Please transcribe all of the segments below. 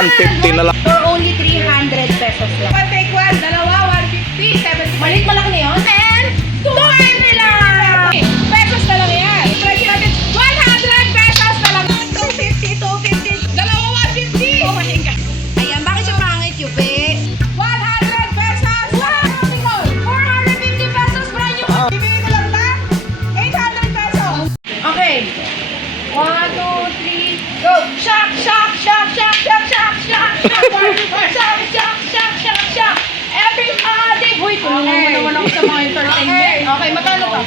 150 na lang. For only 300 pesos lang. One take one, dalawa, 150, 70. Malit malaki na yun. And 200 lang! Pesos na lang yan. Presyo natin, 100 pesos na lang. 250, 250. Dalawa, 150. Oh my God. Ayan, bakit siya pangit, Yupi? 100 pesos. Wow! 450 pesos, brand new. Bibigyan ko lang na 800 pesos. Okay. 1, 2, 3, go! Shock, shock, shock, shock, shock, shock, shock, shock, shock, shock, shock, shock, shock. Everybody! Uy, tulungan mo naman ako sa mga entertainment. Okay, magkano to?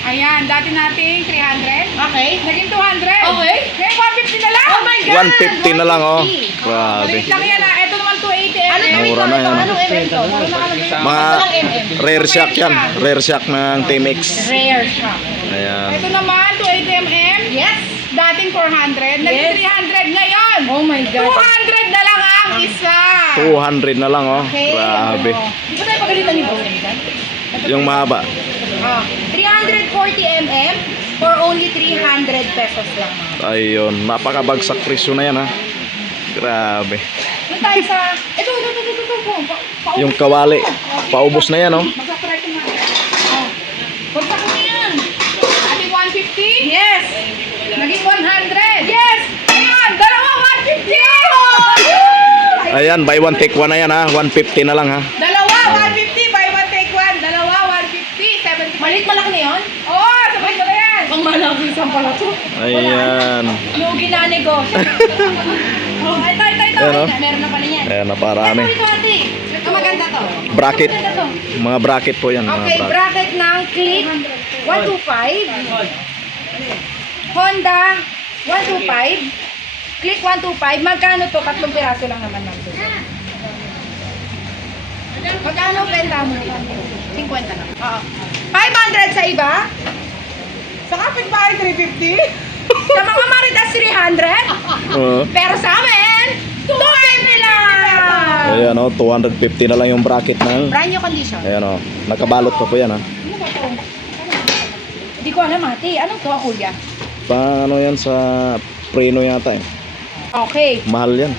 Ayan, dati nating 300. Okay. Naging 200. Okay. Ngayon 150 na lang. Oh my God! 150 na lang, oh. 150. Grabe. Maliit lang yan ah. Ito naman 280 mm. Ano to? Mura na yan. Anong MM to? Puro nakalagay. Mga Ito lang MM. rare shock yan. Rare shock ng Timex. Rare siya. Ayan. Ito naman 280 mm. Yes. Dating 400. Naging Yes. 300 ngayon. Oh my God. 200 na lang ang isa. 200 na lang, oh. Okay. Grabe. Di ba tayo pagalitan ni Boss? Yung mahaba. 340 mm for only 300 pesos lang. Ayun. Napakabagsak presyo na yan, ha. Grabe. Doon tayo sa... Ito. Yung kawali. Paubos na yan, oh. Magsasurate na. Pagsak mo yan. Ating 150. Yes! Naging 100. Yes! Ayan, dalawa 150. Ayan, buy one take one na yan, ha. 150 na lang, ha. Dalawa 150. Buy one take one. Dalawa 150. 70. Malit malaki na yun? Oo, sabay ko na yan. Pang malaki isang pala to. Ayan. Lugi na negosyo. Oh, ito. Ayan, oh. Meron na pala yan. Ayan, naparami. Ito, ate. Ito maganda to. Bracket. Maganda to. Mga bracket po yan. Okay, Mga bracket. bracket ng Click 125. Honda 125. Click 125. Magkano to? 3 piraso lang naman lang to. Magkano benta mo? 50 lang. Oo. 500 sa iba? Sa kapitbahay 350. Sa mga Maritas 300? Oo. Pero sa amin, 250 lang! Ayan, oh. 250 na lang yung bracket ng... Brand new condition. Ayan, oh. Nakabalot pa po yan, ha. Ano ba to? Hindi ko alam, ate. Anong to, kuya? Paano yan sa preno yata, eh. Okay. Mahal yan.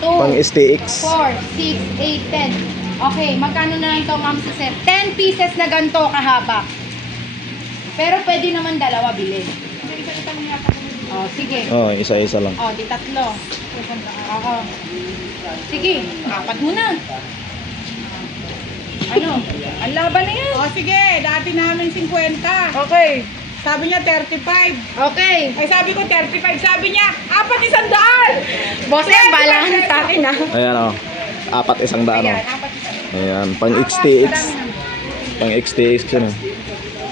2, Pang STX. 4, 6, 8, 10. Okay, magkano na lang to, ma'am, sa set? 10 pieces na ganito kahaba. Pero pwede naman dalawa bilhin. Oh, sige. Oh, isa-isa lang. Oh, di tatlo. Oo. Sige, 4 muna. Ano? Ang laban na yan. O sige, dati namin 50. Okay. Sabi niya 35. Okay. Ay sabi ko 35. Sabi niya, 400. Boss, yan, bala ka na sa akin, ha? Ayan, oh. 4 100, oh. Ayan, 4 Ayan, pang XTX. Pang XTX yan, eh.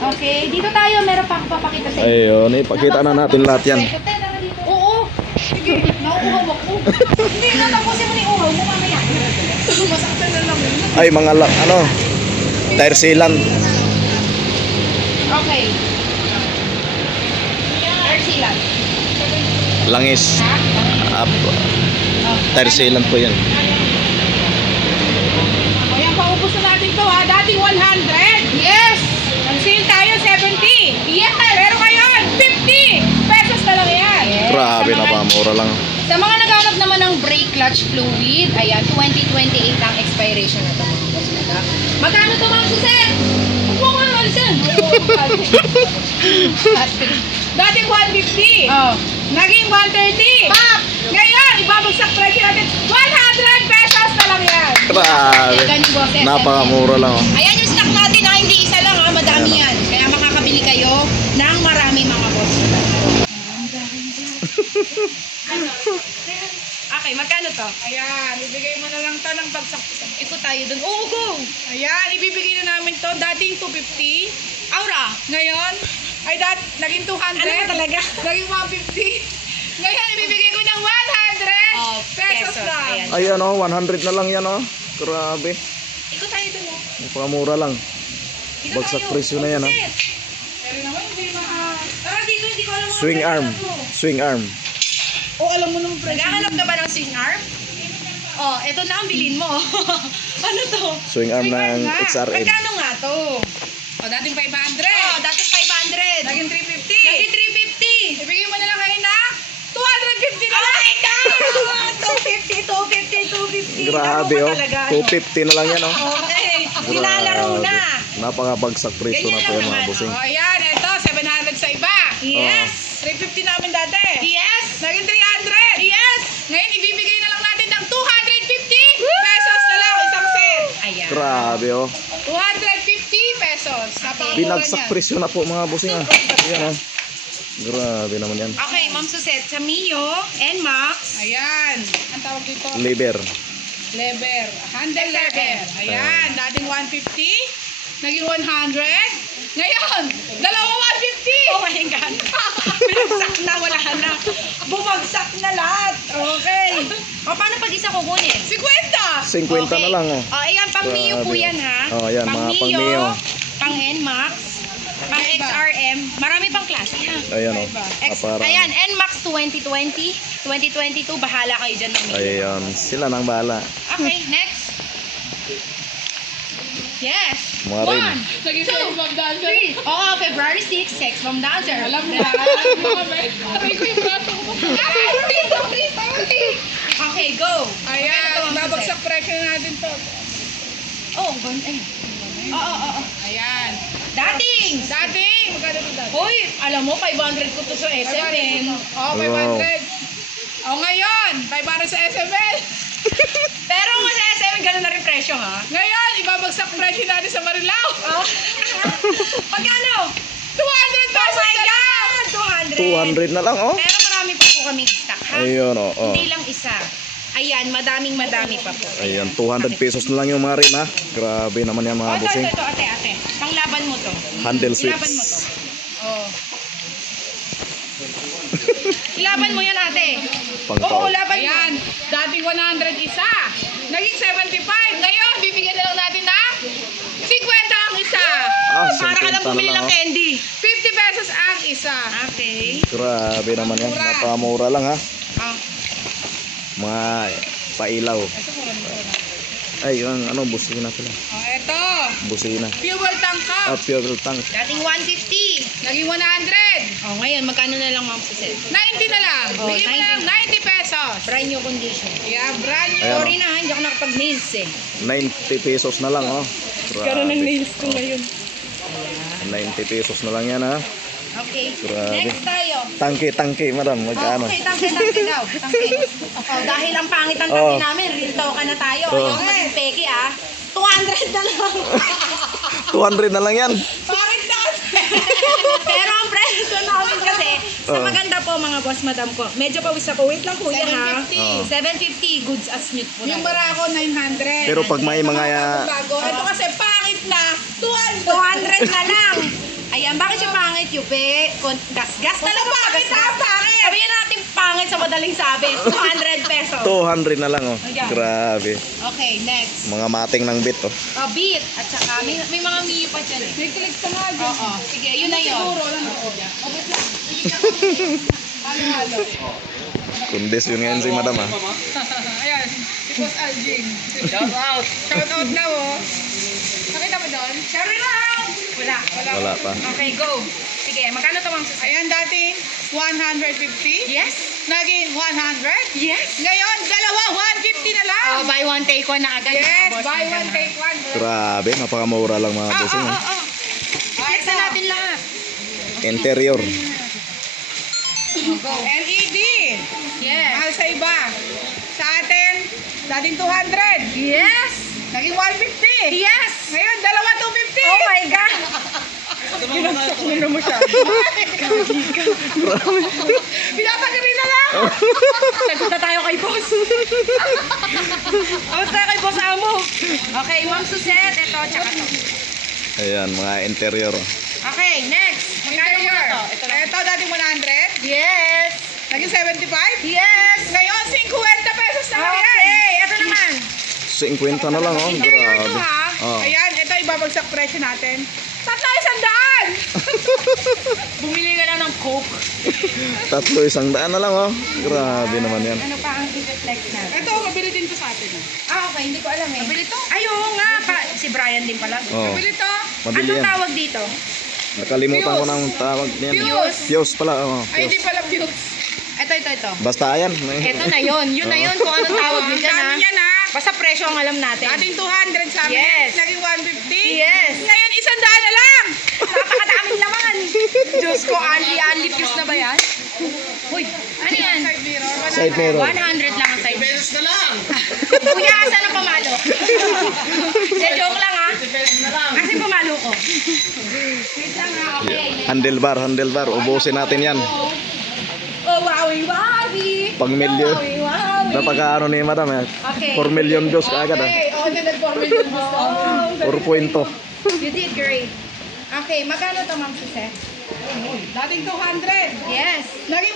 Okay, dito tayo. Meron pa ako papakita sa inyo. Ayun, ipakita na natin lahat yan. Oo. Sige, nauuhaw ako. Hindi na, tapusin mo ni uhaw mo mamaya. Masaktan na lang. Ay, mga ano, tire sealant. Okay. Arsilan. Langis. Ha? Up. Tire sealant po yan. Ayan, paubos na natin to ha. Dating 100. Yes! Nag-sale tayo 70. Yes! Pero ngayon, 50 pesos na lang yan. Grabe, napamura lang. Sa mga naghanap naman ng brake clutch fluid, ayan, 2028 ang expiration na ito. Magkano ito, Ma'am Susan? Huwag mo nga alisan. Dating 150. Oh. Naging 130. Pap! Ngayon, ibabagsak presyo natin. 100 pesos na lang yan. Grabe. Ganun, boses. Napakamura lang, oh. Ayan yung stock natin ha, hindi isa lang ha, madami yan. Kaya makakabili kayo ng marami mga boss. Okay, magkano to? Ayan, ibigay mo na lang to ng bagsak. Ikot tayo dun. Oo, go! Ayan, ibibigay na namin to. Dating 250. Aura! Ngayon, ay naging 200. Ano ba talaga? Naging 150. Ngayon, ibibigay ko ng 100 Oh, pesos lang. Ayan. Ayan, oh. 100 na lang yan, oh. Grabe. Ikot tayo dun oh. Napakamura lang. Ikot Bagsak tayo. presyo na yan, oh. Pero naman, hindi Tara dito, hindi ko alam mga Swing presyo arm. na to. Swing arm. O, alam mo nung presyo. Naghahanap ka ba ng swing arm? Oh, eto na ang bilhin mo. Ano to? Swing arm Swing arm ng nga. XRM. Magkano nga to? O, dating 500. Oh, dati 500. Naging 350. Naging 350. Ibigay mo na lang kayo na 250 na Oh lang. my God! Grabe oh. Talaga, 250 na lang yan oh. Okay, nilalaro na. Napakabagsak presyo na po yan mga bossing. Oh, ayan, ito, 700 sa iba. Yes. 350 namin dati. Yes. Naging 300. Yes. Ngayon, ibibigay na lang natin ng 250 pesos na lang isang set. Ayan. Grabe oh. 250 pesos. Napakamura Binagsak niyan. presyo na po mga bossing ah. Ayan oh. Grabe naman yan. Okay, Ma'am Suzette, sa Mio and Max. Ayan. Ang tawag dito? Liver. Lever. Handle lever. Ayan. Dating 150. Naging 100. Ngayon, dalawa 150. Oh my God. Binagsak na, wala na. Bumagsak na lahat. Okay. O, paano pag isa kukunin? 50. 50 na lang oh. O, ayan, pang Mio po Grabe. yan ha. Oh, ayan, pang mga pang Mio, Mio. pang NMAX, pang Iba. XRM. Marami pang klase ha. Ayan oh. Ayan, NMAX 2020, 2022. Bahala kayo dyan ng Mio. Ayan, sila nang bahala. Okay, next. Yes. Mga rin. 1, Naging 2, Bomb Dancer. 3. Oh, February 6, Sex Bomb Dancer. Alam mo na. Aray ko yung braso ko. Okay, go. Ayan, babagsak presyo na natin to. Oh, ay. Oo. Ayan. Dating. Dating, magkano to dati? Hoy, alam mo, 500 ko to sa SMN. Oh, 500. Oh, ngayon, 500 sa SML. Pero kung sa SMN, ganun na rin presyo, ha? Ngayon, ibabagsak presyo natin sa Marilao. Oh. Pagkano? 200 pesos na lang. 200. 200 na lang oh. Pero marami pa po kaming stock, ha? Ayun oh. Oh. Hindi lang isa. Ayan, madami pa po. Ayan, 200 pesos na lang yung mga rin ha. Grabe naman yan Oh, mga bossing. ito, ate. Panglaban mo to. Handle Ilaban mo to. sweeps. Oh. Ilaban mo yan, ate. Pang Oo, laban mo. Ayan, dating 100 isa. Naging 75. Ngayon, bibigyan na lang natin na 50 ang isa. Para ka lang 50 bumili na lang, ng oh. candy. 50 pesos ang isa. Okay. Grabe naman yan. Mura. Napakamura lang ha. Ah. Mga pailaw. Ay, yung ano, busina pala. Oh, eto. Busina. Fuel tank Ah, cup. fuel tank. Dating 150. Naging 100. Oh, ngayon, magkano na lang, Ma'am Suzette? 90 na lang. Oh, Bigyan mo na lang 90 pesos. Brand new condition. Yeah, brand new. Ayan, Sorry na, hindi ako nakapag-nails eh. 90 pesos na lang oh. Grabe. ko ngayon. 90 pesos na lang yan ha. Okay. Grabe. Next tayo. Tangke, madam. Oh, Magkano? okay, tangke daw. Tangke. Oh, dahil ang pangit ang Oh. tangke namin, real talk na tayo. Oh. Ayoko maging peki ah. 200 na lang. 200 na lang yan. Bakit na? Pero ang presyo namin kasi, sa Oh. maganda po mga boss, madam ko. Medyo pawis ako. Wait lang kuya ha. 750. 750 goods as new po. Yung barako 900. Pero pag may mga bago. Ito kasi pangit na 200. 200 na lang. Ayan, bakit siya pangit, Yupe? Gas-gas talaga pangit gas-gas. na, pangit. Sabihin natin pangit sa madaling sabi. 200 pesos. 200 na lang oh. Ayan. Grabe. Okay, next. Mga mating ng bit oh. Beat. At saka, may mga Mio pa dyan eh. Click ka nga dyan. Oo. Sige, yun na yun. Siguro lang ako. Okay lang. Halo-halo. Kundis yun ngayon si madam ah. Ayan. Si Boss Alvin. Shout out. Shout out daw oh. Nakita mo doon? Shout out! Wala. Wala pa. Okay, go. Sige, magkano to Ma'am Suzette? Ayan dati 150. Yes? Naging 100. Yes. Ngayon, dalawa 150 na lang. Oh, buy one, take one na agad. Yes, mga boss. buy one, Maganda. take one. Grabe, napakamura lang mga bossing ah. Flex na natin lahat. Interior. Go. LED. Yes. Mahal sa iba. Sa atin, dating 200. Yes. Naging 150. Yes. Ngayon, dalawa 250. Oh my God. Pinagsak mo siya. Pinapagawin na lang. Sagot na tayo kay boss. Sagot na kay boss Amo. Okay, Ma'am Suzette, ito, tsaka to. Ayan, mga interior. Okay, next. Magkano mo na to? Ito lang. Ito, dating 100. Yes. Naging 75. Yes. Ngayon, 50 pesos na lang yan. Okay, ito naman. 50 na lang oh. Interior to Grabe. ha. Oh. Ayan, ito ibabagsak presyo natin. 300. Bumili ka na ng Coke. 100 na lang oh. Grabe naman yan. Ano pa ang i-flex natin? Ito, mabili din to sa atin. Ah, okay. Hindi ko alam eh. Mabili to. Ay, oo nga. Si Brian din pala. Oh. Mabili to. Mabili Anong yan. tawag dito? Nakalimutan ko na ang tawag niyan. Fuse. Fuse pala oh. Ay, hindi Fuse. pala fuse. Ito. Basta ayan. Ito na yun. Yun na yun kung anong tawag nyo dyan, ha? Dami yan, ha? Basta presyo ang alam natin. Dating 200 sa amin. Yes. Naging 150. Yes. Ngayon, 100 na lang. Napakadaming laman. Diyos ko, Anli piece na ba yan? Uy, ano yan? Side mirror. Side mirror. 100 lang ang side. Pesos na lang. Kuya, ka sana pamalo. De, joke lang, ha? Kasi pamalo ko. Wait lang, ha? Okay. Handlebar. Ubusin natin yan. Oh, wowie. Pang milyon. Wowie. Napaka ano ni madam eh. Okay. 4 million views kaagad ah. Okay, oh, nag-4 million gusto. 4.2. You did great. Okay, magkano to, Ma'am Suse? Dating 200. Yes. Naging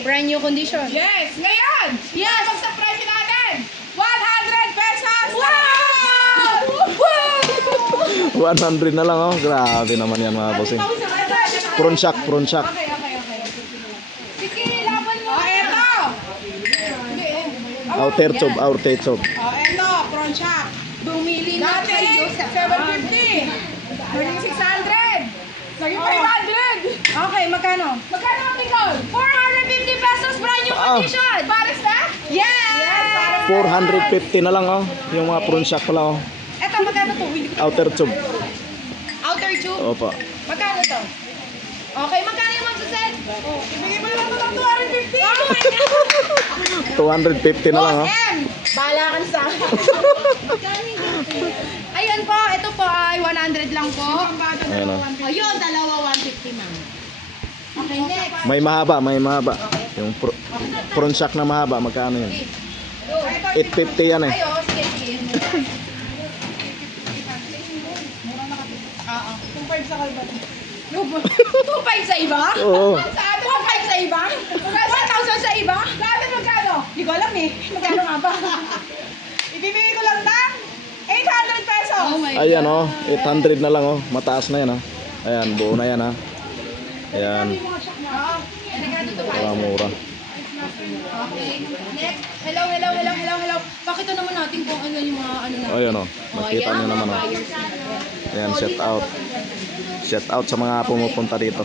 150. Brand new condition. Yes. Ngayon. Yes. Pag sa presyo natin. 100 pesos. Wow! 100 na lang oh. Grabe naman yan mga bossing. Front shock. Okay. Sige, laban mo. Oh, eto. Outer tube. Oh, eto. Front shock. Bumili na Dati, kayo sa 750. Naging 600. Naging 500. Okay, magkano? Magkano ang ikaw? 450 pesos, brand new Ah. condition. Pares na? Yes! 450 na lang oh. Yung mga front shock pala oh. Eto, magkano to? Outer tube. Outer tube. Opa. Magkano to? Okay, magkano yung Ma'am Suse? Ibigay mo lang ito ng 250. Oh my God! 250 na lang oh. Boss M! Bahala ka na sa akin. Ayan po, ito po ay 100 lang po. Ayan oh. Ayun, dalawa 150, ma'am. Okay, next. May mahaba. Yung front shock na mahaba. Magkano yun? 850 yan eh. Ayo, sige. Oo. 2.5 sa kalbati. 2.5 sa iba? Oo. Sa atin, 2.5 sa iba? 1,000 sa iba? Sa atin magkano? Hindi ko alam eh. Magkano nga ba? Ibibigay ko lang ng 800 pesos. Oh my Ayan oh. 800 na lang oh. Mataas na yan ah. Ayan. Buo na yan ah. Ayan. Oo. Delikado to ba? Mura. Okay. Next. Hello. Pakita naman natin kung ano yung mga ano natin. Ayan oh. Makita nyo naman oh. Ayan. Shout out sa mga pumupunta dito.